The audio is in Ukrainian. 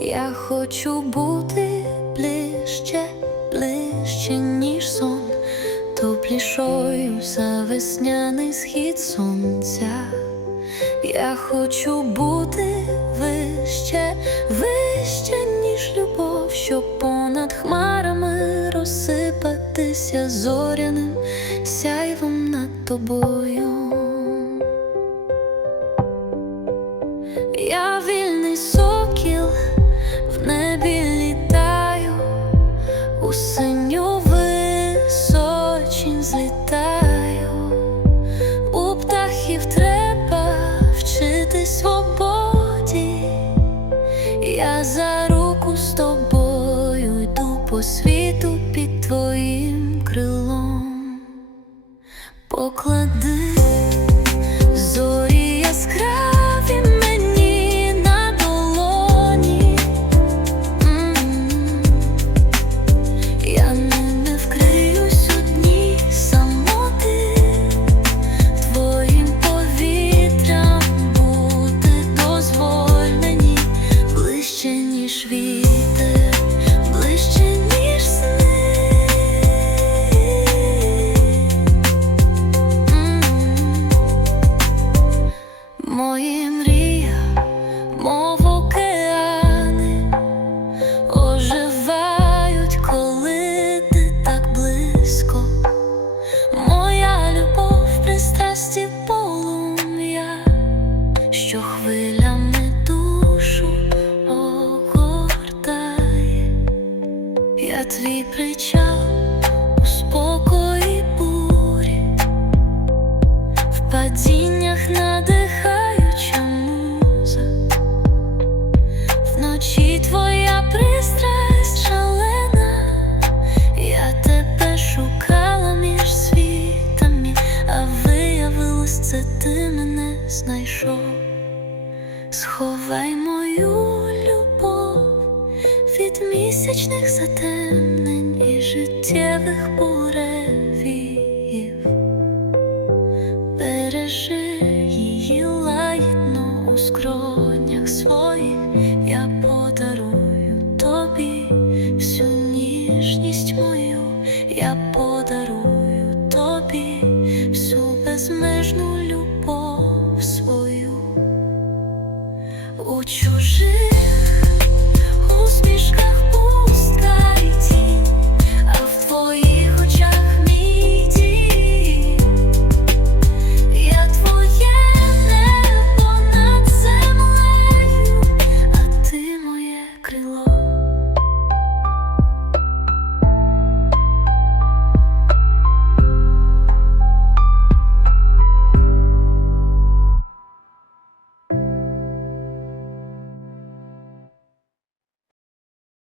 Я хочу бути ближче, ближче, ніж сон, теплішою за весняний схід сонця. Я хочу бути вище, вище, ніж любов, щоб понад хмарами розсипатися зоряним сяйвом над тобою. this whole твій причал у спокої бурі, в падіннях надихаюча муза, вночі твоя пристрасть шалена. Я тебе шукала між світами, а виявилось, це ти мене знайшов. Сховай мою місячних затемнень і життєвих буревіїв.